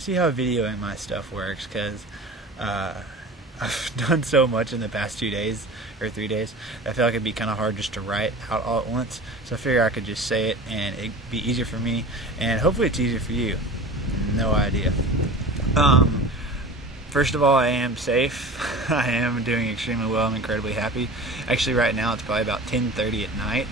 can see how videoing my stuff works, because I've done so much in the past 2 days or 3 days. I feel like it'd be kind of hard just to write out all at once. So I figure I could just say it and it'd be easier for me, and hopefully it's easier for you. No idea. First of all, I am safe. I am doing extremely well. I'm incredibly happy. Actually, right now it's probably about 10:30 at night.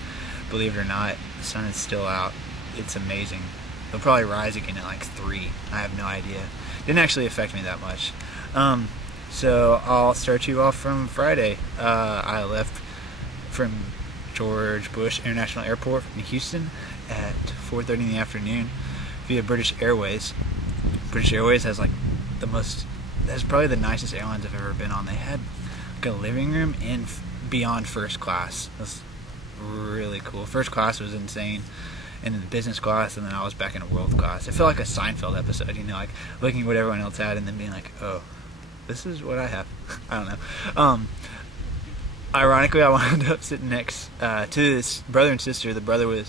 Believe it or not, the sun is still out. It's amazing. It'll probably rise again at like 3. I have no idea. Didn't actually affect me that much. So I'll start you off from Friday. I left from George Bush International Airport in Houston at 4:30 in the afternoon via British Airways. British Airways has like that's probably the nicest airlines I've ever been on. They had like a living room in beyond first class. That's really cool. First class was insane, and then business class, and then I was back in a world class. It felt like a Seinfeld episode, you know, like looking at what everyone else had and then being like, oh, this is what I have. I don't know. Ironically, I wound up sitting next to this brother and sister. The brother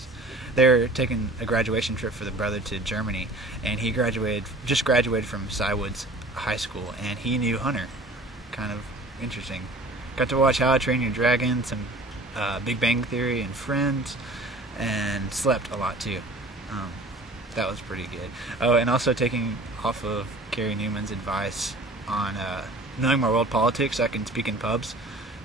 they were taking a graduation trip for the brother to Germany, and he just graduated from Cywoods High School, and he knew Hunter. Kind of interesting. Got to watch How to Train Your Dragon, some Big Bang Theory, and Friends, and slept a lot too. That was pretty good. Oh, and also taking off of Carrie Newman's advice on knowing my world politics, so I can speak in pubs,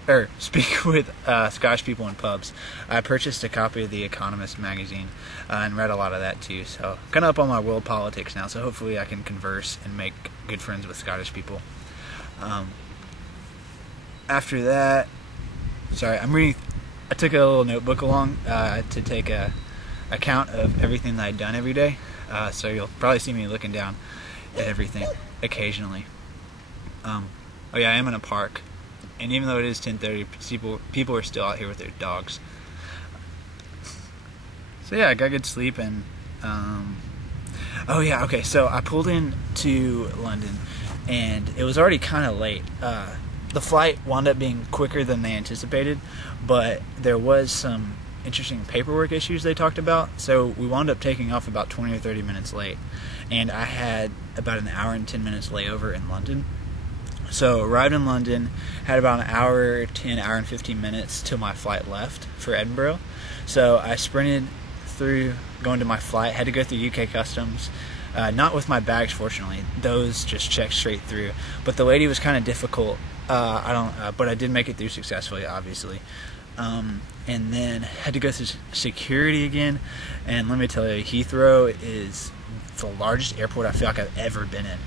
or speak with Scottish people in pubs. I purchased a copy of The Economist magazine and read a lot of that too, so kind of up on my world politics now, so hopefully I can converse and make good friends with Scottish people. After that, sorry, I took a little notebook along to take a account of everything that I'd done every day, so you'll probably see me looking down at everything occasionally. Oh yeah, I am in a park, and even though it is 10:30, people are still out here with their dogs. So yeah, I got good sleep, and oh yeah, okay, so I pulled into London, and it was already kind of late. The flight wound up being quicker than they anticipated, but there was some interesting paperwork issues they talked about, so we wound up taking off about 20 or 30 minutes late, and I had about an hour and 10 minutes layover in London. So arrived in London, had about an hour and 15 minutes till my flight left for Edinburgh. So I sprinted through going to my flight, had to go through UK customs, not with my bags fortunately, those just checked straight through, but the lady was kind of difficult. But I did make it through successfully, obviously. And then had to go through security again, and let me tell you, Heathrow is the largest airport I feel like I've ever been in.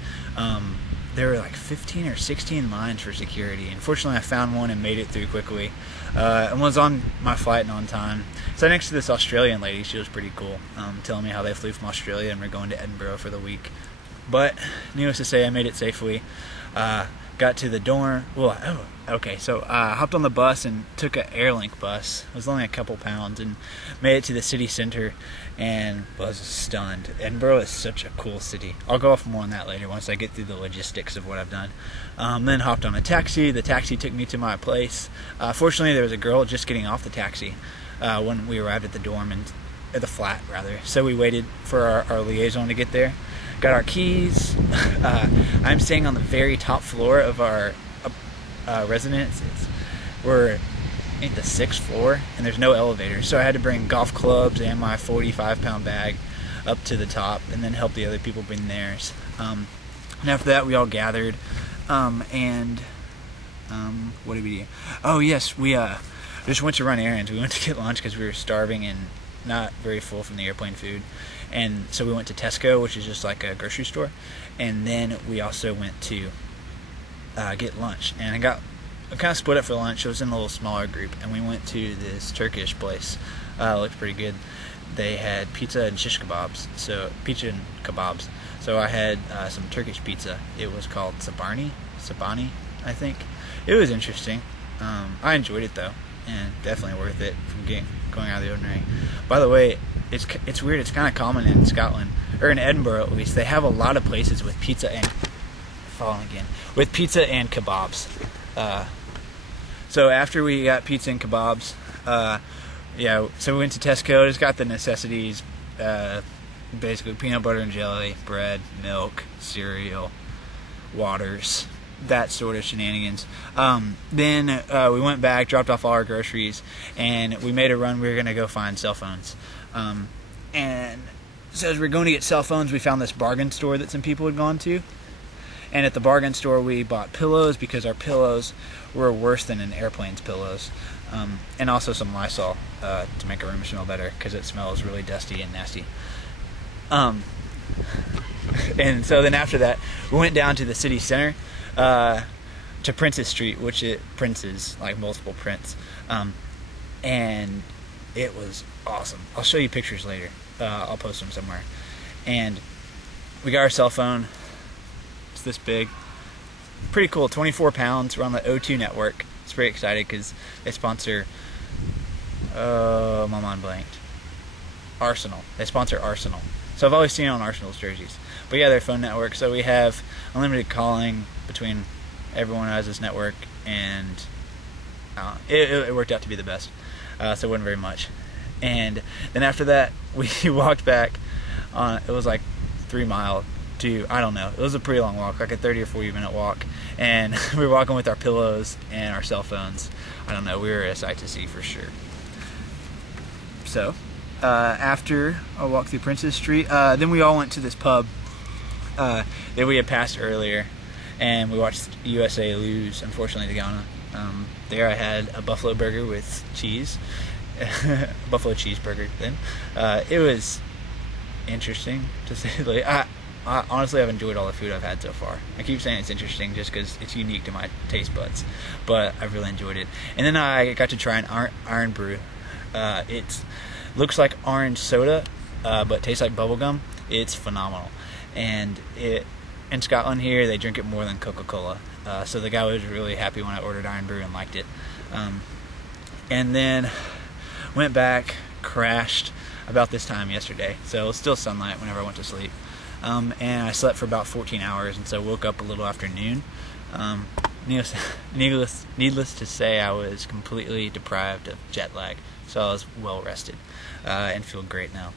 There were like 15 or 16 lines for security. Unfortunately, I found one and made it through quickly, and was on my flight and on time. So next to this Australian lady, she was pretty cool, telling me how they flew from Australia and were going to Edinburgh for the week. But needless to say, I made it safely. Got to the dorm. So I hopped on the bus and took an Airlink bus. It was only a couple pounds, and made it to the city center and was stunned. Edinburgh is such a cool city. I'll go off more on that later once I get through the logistics of what I've done. Then hopped on a taxi. The taxi took me to my place. Fortunately, there was a girl just getting off the taxi when we arrived at the dorm, at the flat rather. So we waited for our liaison to get there. Got our keys. I'm staying on the very top floor of our residence. We're at the 6th floor, and there's no elevator, so I had to bring golf clubs and my 45-pound bag up to the top, and then help the other people bring theirs. And after that, we all gathered, and what did we do? Oh yes, we just went to run errands. We went to get lunch because we were starving and not very full from the airplane food, and so we went to Tesco, which is just like a grocery store, and then we also went to get lunch, and I kind of split up for lunch. It was in a little smaller group, and we went to this Turkish place. It looked pretty good. They had pizza and shish kebabs, pizza and kebabs. So I had some Turkish pizza. It was called Sabani, I think. It was interesting. I enjoyed it though, and definitely worth it from going out of the ordinary. By the way, it's weird. It's kind of common in Scotland, or in Edinburgh at least. They have a lot of places with pizza and kebabs. So after we got pizza and kebabs, so we went to Tesco. Just got the necessities, basically peanut butter and jelly, bread, milk, cereal, waters, that sort of shenanigans. Then we went back, dropped off all our groceries, and we made a run. We were going to go find cell phones. And so as we were going to get cell phones, we found this bargain store that some people had gone to. And at the bargain store, we bought pillows because our pillows were worse than an airplane's pillows. And also some Lysol to make our room smell better because it smells really dusty and nasty. And so then after that, we went down to the city center to Prince's Street, which Prince's, like multiple Prince. And it was awesome. I'll show you pictures later. I'll post them somewhere. And we got our cell phone. It's this big. Pretty cool. 24 pounds. We're on the O2 network. It's pretty excited because they sponsor... my mind blanked. Arsenal. They sponsor Arsenal. So I've always seen it on Arsenal's jerseys. But yeah, their phone network. So we have unlimited calling between everyone who has this network, and it worked out to be the best. So it wasn't very much. And then after that, we walked back on, it was like 3 miles to, I don't know, it was a pretty long walk, like a 30 or 40 minute walk. And we were walking with our pillows and our cell phones. I don't know, we were a sight to see for sure. So, after I walked through Prince's Street, then we all went to this pub that we had passed earlier, and we watched USA lose, unfortunately, to Ghana. There I had a buffalo burger with cheese, buffalo cheeseburger then. It was interesting, to say the least. I honestly have enjoyed all the food I've had so far. I keep saying it's interesting just because it's unique to my taste buds, but I've really enjoyed it. And then I got to try an iron brew. It looks like orange soda, but tastes like bubblegum. It's phenomenal. And in Scotland here, they drink it more than Coca-Cola. So the guy was really happy when I ordered iron brew and liked it. And then went back, crashed about this time yesterday. So it was still sunlight whenever I went to sleep. And I slept for about 14 hours, and so woke up a little after noon. Needless to say, I was completely deprived of jet lag, so I was well rested and feel great now.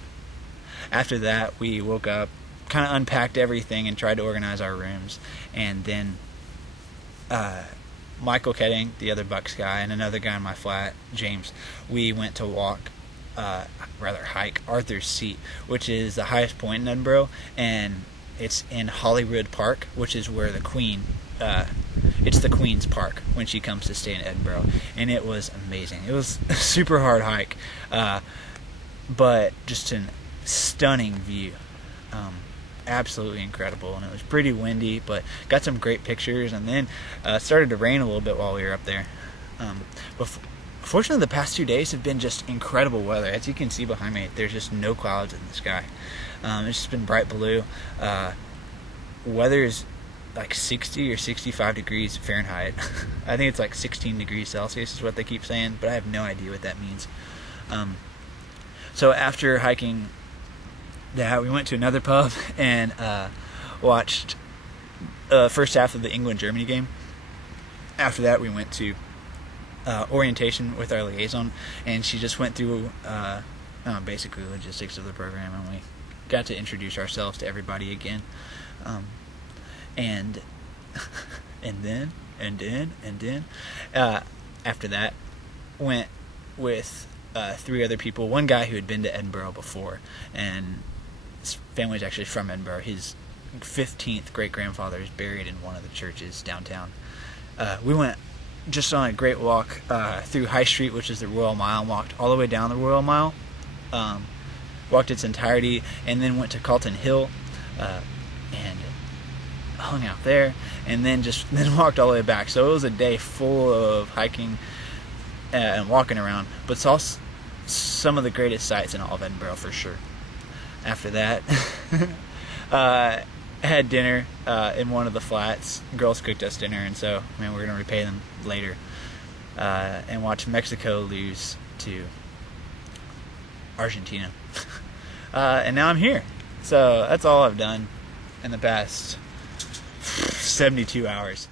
After that, we woke up, kind of unpacked everything and tried to organize our rooms, and then Michael Ketting, the other Bucks guy, and another guy in my flat, James, we went to hike Arthur's Seat, which is the highest point in Edinburgh, and it's in Holyrood Park, which is where the Queen, it's the Queen's Park when she comes to stay in Edinburgh, and it was amazing. It was a super hard hike, but just a stunning view. Absolutely incredible, and it was pretty windy, but got some great pictures. And then started to rain a little bit while we were up there. But fortunately, the past 2 days have been just incredible weather. As you can see behind me, there's just no clouds in the sky. It's just been bright blue. Weather is like 60 or 65 degrees Fahrenheit. I think it's like 16 degrees Celsius is what they keep saying, but I have no idea what that means. So after hiking that, we went to another pub and watched the first half of the England-Germany game. After that, we went to orientation with our liaison, and she just went through basically logistics of the program, and we got to introduce ourselves to everybody again. And then after that, went with 3 other people. One guy who had been to Edinburgh before, and his family's actually from Edinburgh. His 15th great-grandfather is buried in one of the churches downtown. We went just on a great walk through High Street, which is the Royal Mile, and walked all the way down the Royal Mile, walked its entirety, and then went to Calton Hill and hung out there, and then walked all the way back. So it was a day full of hiking and walking around, but saw some of the greatest sights in all of Edinburgh for sure. After that, had dinner in one of the flats. Girls cooked us dinner, and so we're going to repay them later, and watch Mexico lose to Argentina. And now I'm here. So that's all I've done in the past 72 hours.